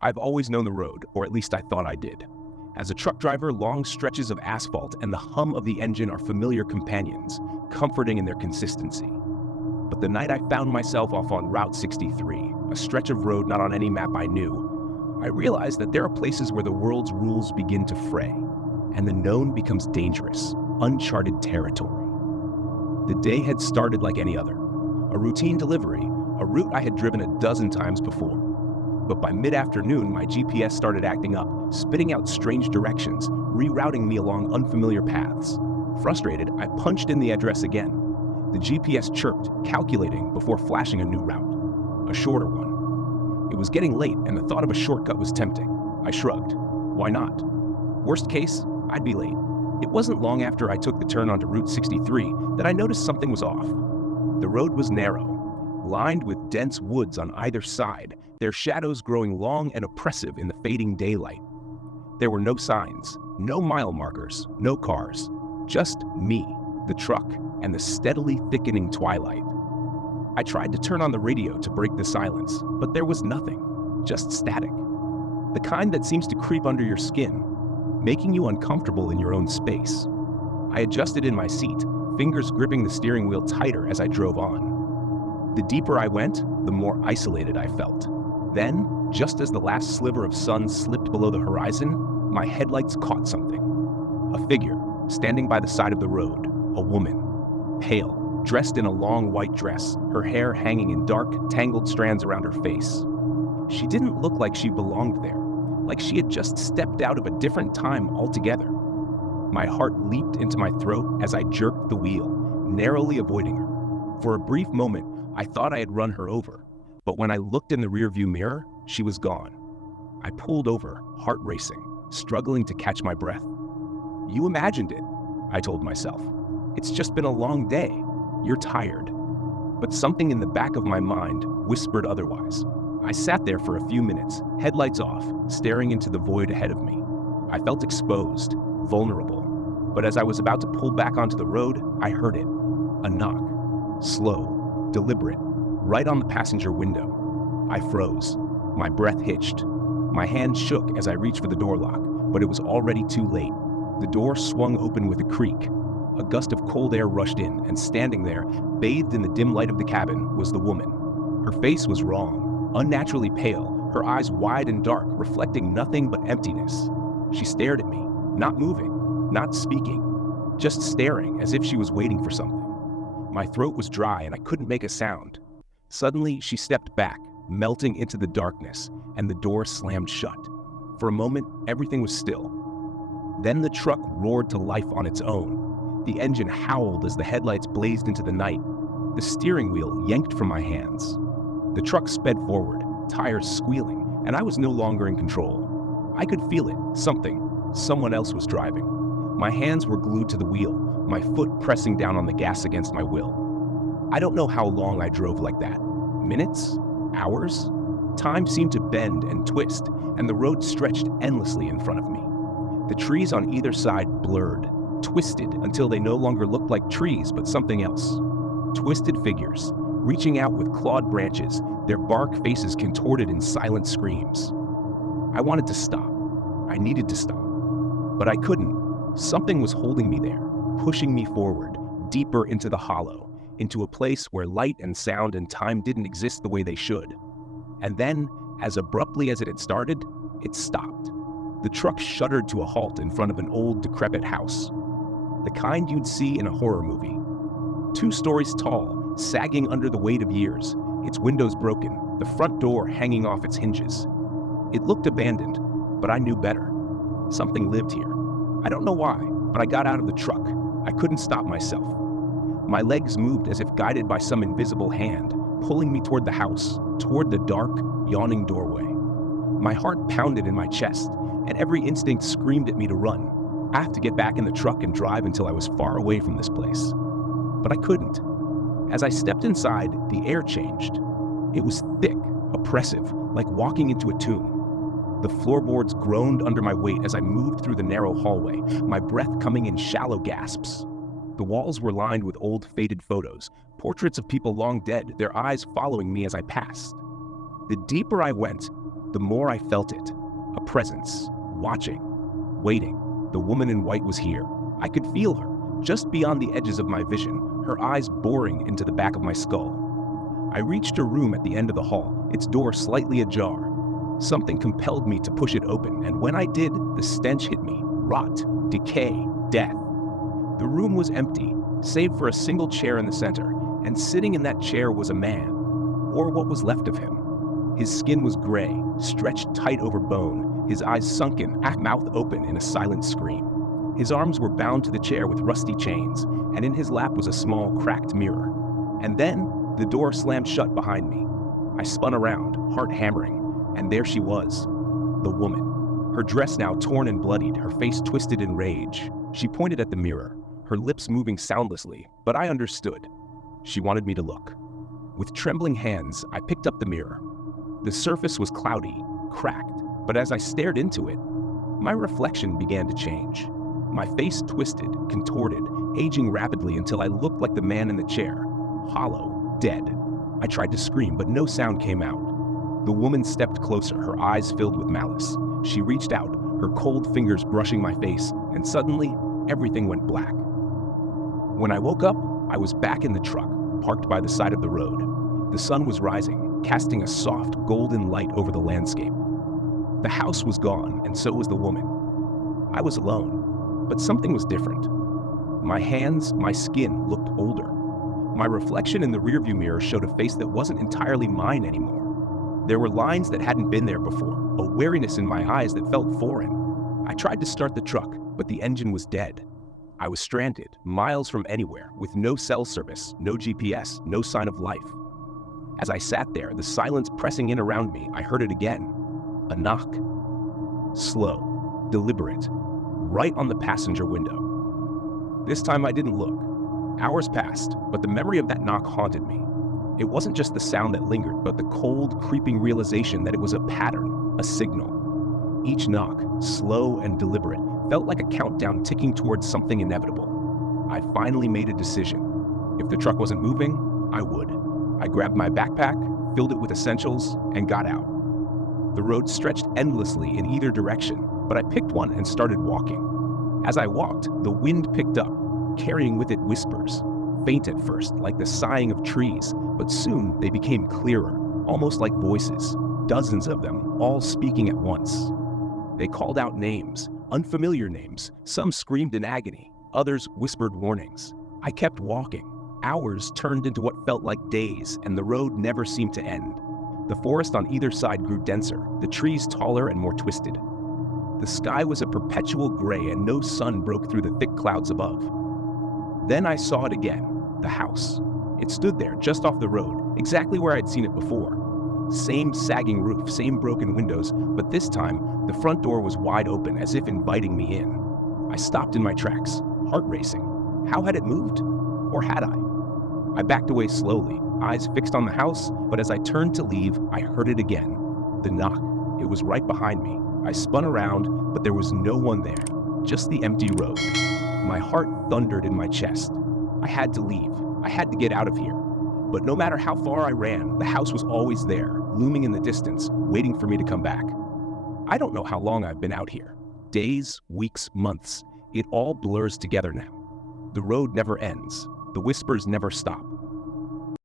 I've always known the road, or at least I thought I did. As a truck driver, long stretches of asphalt and the hum of the engine are familiar companions, comforting in their consistency. But the night I found myself off on Route 63, a stretch of road not on any map I knew, I realized that there are places where the world's rules begin to fray, and the known becomes dangerous, uncharted territory. The day had started like any other. A routine delivery, a route I had driven a dozen times before. But by mid-afternoon, my GPS started acting up, spitting out strange directions, rerouting me along unfamiliar paths. Frustrated, I punched in the address again. The GPS chirped, calculating before flashing a new route, a shorter one. It was getting late, and the thought of a shortcut was tempting. I shrugged. Why not? Worst case, I'd be late. It wasn't long after I took the turn onto Route 63 that I noticed something was off. The road was narrow, lined with dense woods on either side, their shadows growing long and oppressive in the fading daylight. There were no signs, no mile markers, no cars, just me, the truck, and the steadily thickening twilight. I tried to turn on the radio to break the silence, but there was nothing, just static. The kind that seems to creep under your skin, making you uncomfortable in your own space. I adjusted in my seat, fingers gripping the steering wheel tighter as I drove on. The deeper I went, the more isolated I felt. Then, just as the last sliver of sun slipped below the horizon, my headlights caught something. A figure, standing by the side of the road, a woman, pale, dressed in a long white dress, her hair hanging in dark, tangled strands around her face. She didn't look like she belonged there, like she had just stepped out of a different time altogether. My heart leaped into my throat as I jerked the wheel, narrowly avoiding her. For a brief moment, I thought I had run her over, but when I looked in the rearview mirror, she was gone. I pulled over, heart racing, struggling to catch my breath. You imagined it, I told myself. It's just been a long day. You're tired. But something in the back of my mind whispered otherwise. I sat there for a few minutes, headlights off, staring into the void ahead of me. I felt exposed, vulnerable. But as I was about to pull back onto the road, I heard it. A knock. Slow, deliberate, right on the passenger window. I froze. My breath hitched. My hand shook as I reached for the door lock, but it was already too late. The door swung open with a creak. A gust of cold air rushed in, and standing there, bathed in the dim light of the cabin, was the woman. Her face was wrong, unnaturally pale, her eyes wide and dark, reflecting nothing but emptiness. She stared at me, not moving, not speaking, just staring as if she was waiting for something. My throat was dry and I couldn't make a sound. Suddenly, she stepped back, melting into the darkness, and the door slammed shut. For a moment, everything was still. Then the truck roared to life on its own. The engine howled as the headlights blazed into the night. The steering wheel yanked from my hands. The truck sped forward, tires squealing, and I was no longer in control. I could feel it, someone else was driving. My hands were glued to the wheel, my foot pressing down on the gas against my will. I don't know how long I drove like that. Minutes? Hours? Time seemed to bend and twist, and the road stretched endlessly in front of me. The trees on either side blurred, twisted until they no longer looked like trees but something else. Twisted figures, reaching out with clawed branches, their bark faces contorted in silent screams. I wanted to stop. I needed to stop. But I couldn't. Something was holding me there, pushing me forward, deeper into the hollow, into a place where light and sound and time didn't exist the way they should. And then, as abruptly as it had started, it stopped. The truck shuddered to a halt in front of an old, decrepit house. The kind you'd see in a horror movie. 2 stories tall, sagging under the weight of years, its windows broken, the front door hanging off its hinges. It looked abandoned, but I knew better. Something lived here. I don't know why, but I got out of the truck. I couldn't stop myself. My legs moved as if guided by some invisible hand, pulling me toward the house, toward the dark, yawning doorway. My heart pounded in my chest, and every instinct screamed at me to run. I have to get back in the truck and drive until I was far away from this place. But I couldn't. As I stepped inside, the air changed. It was thick, oppressive, like walking into a tomb. The floorboards groaned under my weight as I moved through the narrow hallway, my breath coming in shallow gasps. The walls were lined with old, faded photos, portraits of people long dead, their eyes following me as I passed. The deeper I went, the more I felt it. A presence, watching, waiting. The woman in white was here. I could feel her, just beyond the edges of my vision, her eyes boring into the back of my skull. I reached her room at the end of the hall, its door slightly ajar. Something compelled me to push it open, and when I did, the stench hit me. Rot, decay, death. The room was empty, save for a single chair in the center, and sitting in that chair was a man, or what was left of him. His skin was gray, stretched tight over bone, his eyes sunken, mouth open in a silent scream. His arms were bound to the chair with rusty chains, and in his lap was a small, cracked mirror. And then, the door slammed shut behind me. I spun around, heart hammering, and there she was, the woman. Her dress now torn and bloodied, her face twisted in rage. She pointed at the mirror, her lips moving soundlessly, but I understood. She wanted me to look. With trembling hands, I picked up the mirror. The surface was cloudy, cracked, but as I stared into it, my reflection began to change. My face twisted, contorted, aging rapidly until I looked like the man in the chair, hollow, dead. I tried to scream, but no sound came out. The woman stepped closer, her eyes filled with malice. She reached out, her cold fingers brushing my face, and suddenly, everything went black. When I woke up, I was back in the truck, parked by the side of the road. The sun was rising, casting a soft, golden light over the landscape. The house was gone, and so was the woman. I was alone, but something was different. My hands, my skin looked older. My reflection in the rearview mirror showed a face that wasn't entirely mine anymore. There were lines that hadn't been there before, a wariness in my eyes that felt foreign. I tried to start the truck, but the engine was dead. I was stranded, miles from anywhere, with no cell service, no GPS, no sign of life. As I sat there, the silence pressing in around me, I heard it again. A knock. Slow, deliberate, right on the passenger window. This time I didn't look. Hours passed, but the memory of that knock haunted me. It wasn't just the sound that lingered, but the cold, creeping realization that it was a pattern, a signal. Each knock, slow and deliberate, felt like a countdown ticking towards something inevitable. I finally made a decision. If the truck wasn't moving, I would. I grabbed my backpack, filled it with essentials, and got out. The road stretched endlessly in either direction, but I picked one and started walking. As I walked, the wind picked up, carrying with it whispers. Faint at first, like the sighing of trees, but soon they became clearer, almost like voices, dozens of them, all speaking at once. They called out names, unfamiliar names. Some screamed in agony, others whispered warnings. I kept walking. Hours turned into what felt like days, and the road never seemed to end. The forest on either side grew denser, the trees taller and more twisted. The sky was a perpetual gray, and no sun broke through the thick clouds above. Then I saw it again, the house. It stood there, just off the road, exactly where I'd seen it before. Same sagging roof, same broken windows, but this time, the front door was wide open, as if inviting me in. I stopped in my tracks, heart racing. How had it moved? Or had I? I backed away slowly, eyes fixed on the house, but as I turned to leave, I heard it again. The knock. It was right behind me. I spun around, but there was no one there, just the empty road. My heart thundered in my chest. I had to leave. I had to get out of here. But no matter how far I ran, the house was always there, looming in the distance, waiting for me to come back. I don't know how long I've been out here. Days, weeks, months. It all blurs together now. The road never ends. The whispers never stop.